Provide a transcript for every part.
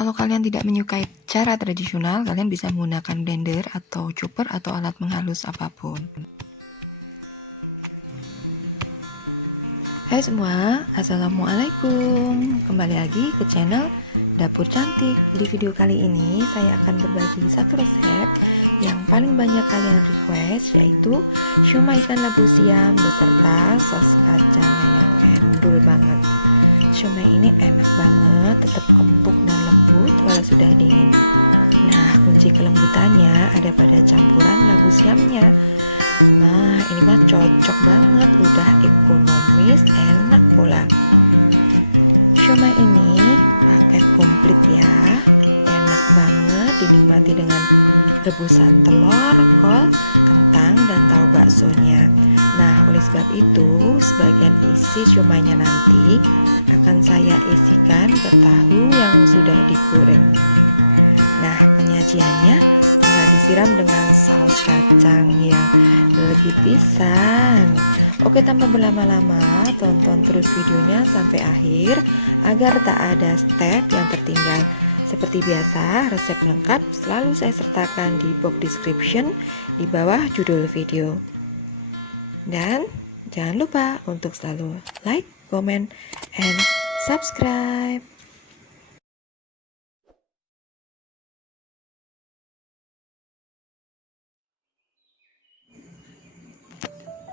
Kalau kalian tidak menyukai cara tradisional, kalian bisa menggunakan blender atau chopper atau alat menghalus apapun. Hai semua, assalamualaikum. Kembali lagi ke channel Dapur Cantik. Di video kali ini saya akan berbagi satu resep yang paling banyak kalian request, yaitu siomay ikan labu siam beserta sos kacangnya yang endul banget. Siomay ini enak banget, tetap empuk dan lembut walau sudah dingin. Nah, kunci kelembutannya ada pada campuran labu siamnya. Nah, ini mah cocok banget, udah ekonomis, enak pula. Siomay ini paket komplit ya, enak banget dinikmati dengan rebusan telur, kol, kentang, dan tahu baksonya. Nah, oleh sebab itu, sebagian isi siomaynya nanti akan saya isikan ke tahu yang sudah digoreng. Nah, penyajiannya tinggal disiram dengan saus kacang yang lebih pisan. Oke, tanpa berlama-lama, tonton terus videonya sampai akhir agar tak ada step yang tertinggal. Seperti biasa, resep lengkap selalu saya sertakan di box description di bawah judul video. Dan jangan lupa untuk selalu like, comment, and subscribe.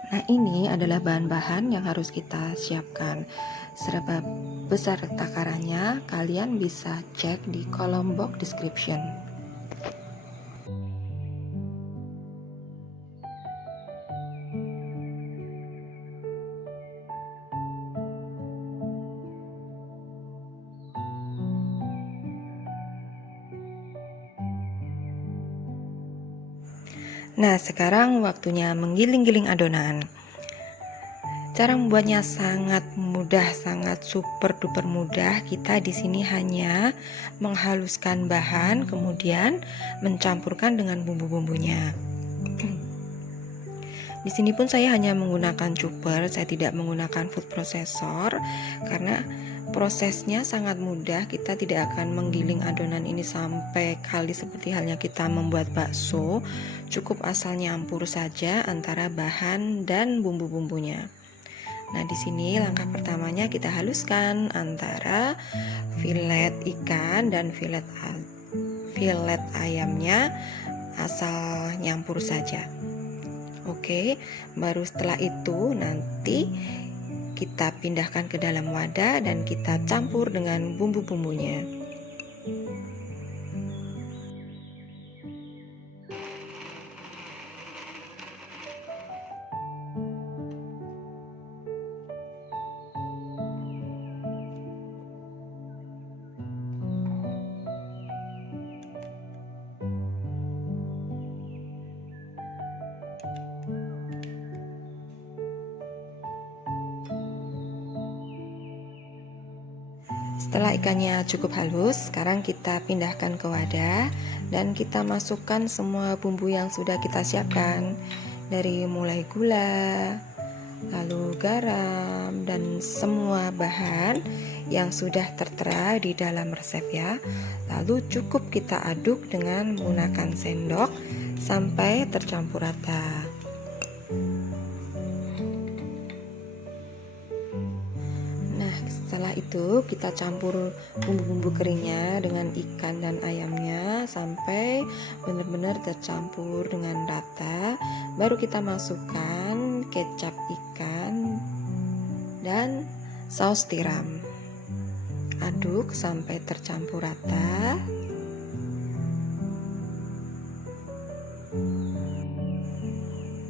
Nah, ini adalah bahan-bahan yang harus kita siapkan. Seberapa besar takarannya, kalian bisa cek di kolom box description. Nah, sekarang waktunya menggiling-giling adonan. Cara membuatnya sangat mudah, sangat super duper mudah. Kita di sini hanya menghaluskan bahan, kemudian mencampurkan dengan bumbu-bumbunya. Di sini pun saya hanya menggunakan chopper, saya tidak menggunakan food processor karena prosesnya sangat mudah. Kita tidak akan menggiling adonan ini sampai kali seperti halnya kita membuat bakso. Cukup asal nyampur saja antara bahan dan bumbu-bumbunya. Nah, di sini langkah pertamanya kita haluskan antara filet ikan dan filet ayamnya, asal nyampur saja. Oke, baru setelah itu nanti kita pindahkan ke dalam wadah dan kita campur dengan bumbu-bumbunya. Setelah ikannya cukup halus, sekarang kita pindahkan ke wadah dan kita masukkan semua bumbu yang sudah kita siapkan, dari mulai gula, lalu garam, dan semua bahan yang sudah tertera di dalam resep ya. Lalu cukup kita aduk dengan menggunakan sendok sampai tercampur rata. Setelah itu kita campur bumbu-bumbu keringnya dengan ikan dan ayamnya sampai benar-benar tercampur dengan rata. Baru kita masukkan kecap ikan dan saus tiram. Aduk sampai tercampur rata.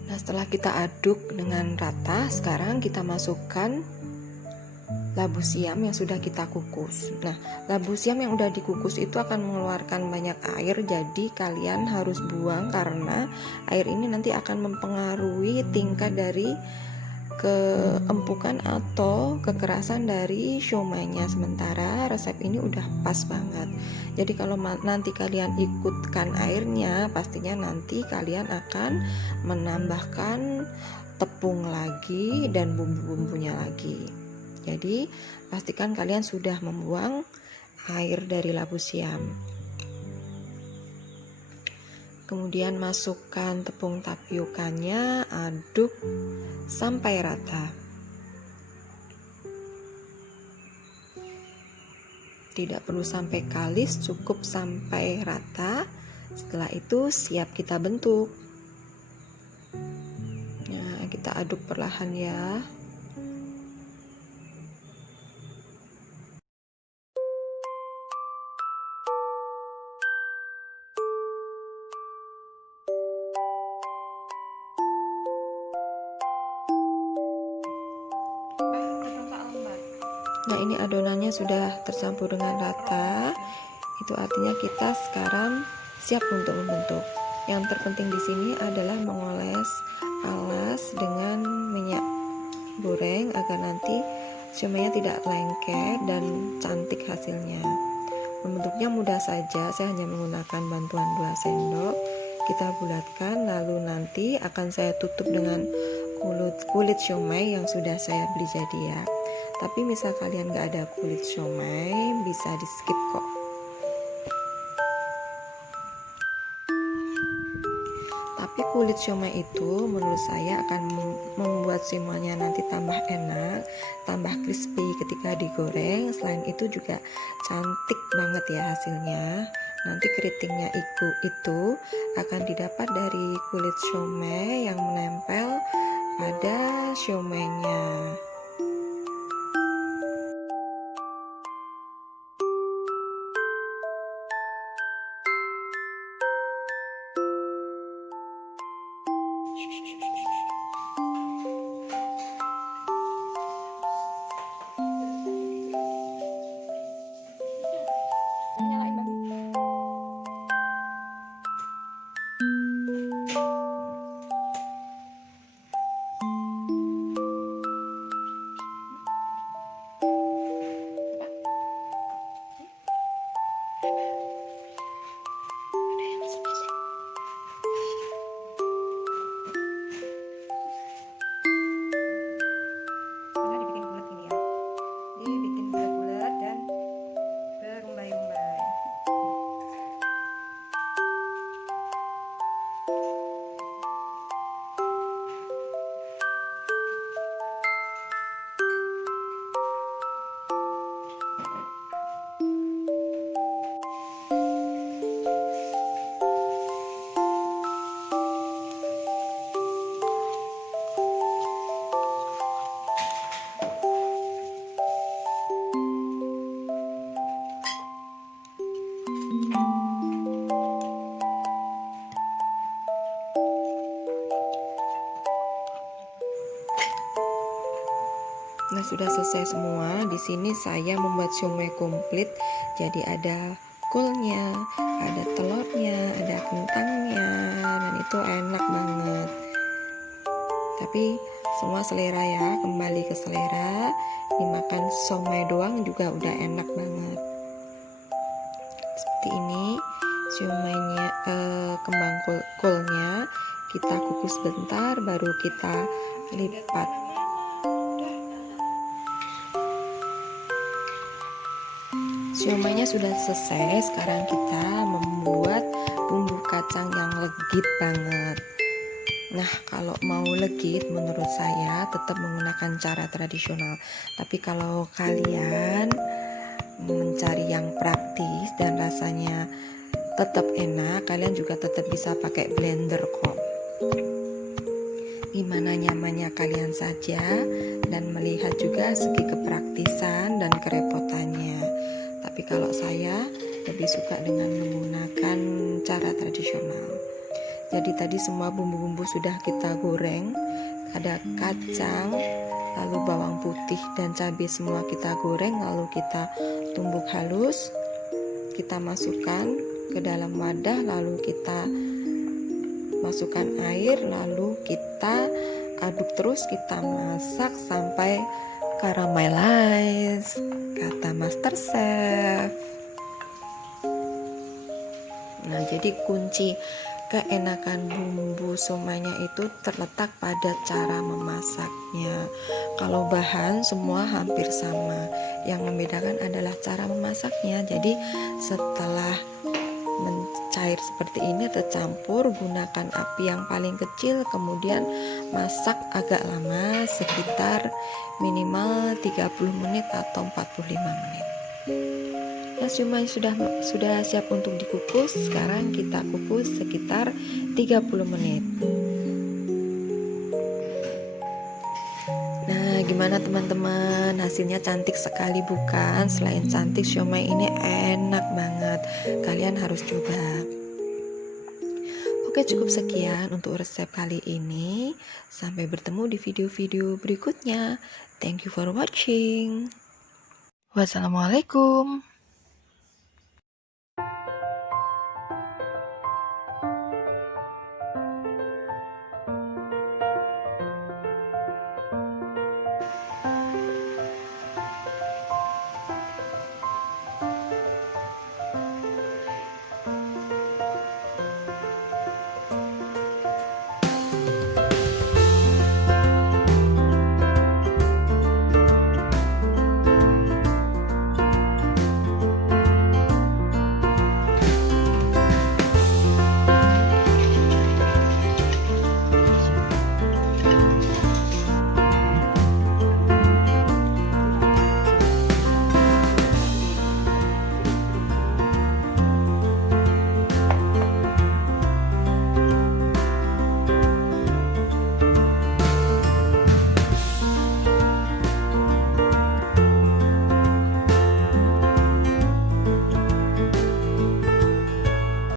Nah, setelah kita aduk dengan rata, sekarang kita masukkan labu siam yang sudah kita kukus. Nah, labu siam yang udah dikukus itu akan mengeluarkan banyak air, jadi kalian harus buang karena air ini nanti akan mempengaruhi tingkat dari keempukan atau kekerasan dari siomaynya. Sementara resep ini udah pas banget. Jadi kalau nanti kalian ikutkan airnya, pastinya nanti kalian akan menambahkan tepung lagi dan bumbu-bumbunya lagi. Jadi pastikan kalian sudah membuang air dari labu siam. Kemudian masukkan tepung tapiokanya, aduk sampai rata. Tidak perlu sampai kalis, cukup sampai rata. Setelah itu siap kita bentuk. Nah, kita aduk perlahan ya. Nah, ini adonannya sudah tercampur dengan rata. Itu artinya kita sekarang siap untuk membentuk. Yang terpenting di sini adalah mengoles alas dengan minyak goreng agar nanti siomaynya tidak lengket dan cantik hasilnya. Membentuknya mudah saja, saya hanya menggunakan bantuan 2 sendok. Kita bulatkan, lalu nanti akan saya tutup dengan kulit siomay yang sudah saya beli jadi ya. Tapi misal kalian gak ada kulit siomay, bisa di skip kok. Tapi kulit siomay itu menurut saya akan membuat semuanya nanti tambah enak, tambah crispy ketika digoreng. Selain itu juga cantik banget ya hasilnya. Nanti keritingnya itu akan didapat dari kulit siomay yang menempel pada siomaynya. Nah, sudah selesai semua. Di sini saya membuat siomay komplit. Jadi ada kulnya, ada telurnya, ada kentangnya, dan itu enak banget. Tapi semua selera ya, kembali ke selera. Dimakan siomay doang juga udah enak banget. Seperti ini siomaynya, kembang kulnya kita kukus bentar, baru kita lipat. Siomaynya sudah selesai. Sekarang kita membuat bumbu kacang yang legit banget. Nah, kalau mau legit menurut saya tetap menggunakan cara tradisional. Tapi kalau kalian mencari yang praktis dan rasanya tetap enak, kalian juga tetap bisa pakai blender kok. Gimana nyamannya kalian saja, dan melihat juga segi kepraktisan dan kerepotannya. Tapi kalau saya lebih suka dengan menggunakan cara tradisional. Jadi tadi semua bumbu-bumbu sudah kita goreng. Ada kacang, lalu bawang putih dan cabai semua kita goreng, lalu kita tumbuk halus. Kita masukkan ke dalam wadah, lalu kita masukkan air, lalu kita aduk terus, kita masak sampai caramelize, kata master chef. Nah, jadi kunci keenakan bumbu siomaynya itu terletak pada cara memasaknya. Kalau bahan semua hampir sama, yang membedakan adalah cara memasaknya. Jadi setelah mencair seperti ini tercampur, gunakan api yang paling kecil, kemudian masak agak lama, sekitar minimal 30 menit atau 45 menit. Nah, siomay sudah siap untuk dikukus. Sekarang kita kukus sekitar 30 menit. Nah, gimana teman-teman? Hasilnya cantik sekali bukan? Selain cantik, siomay ini enak banget. Kalian harus coba. Oke, cukup sekian untuk resep kali ini. Sampai bertemu di video-video berikutnya. Thank you for watching. Wassalamualaikum.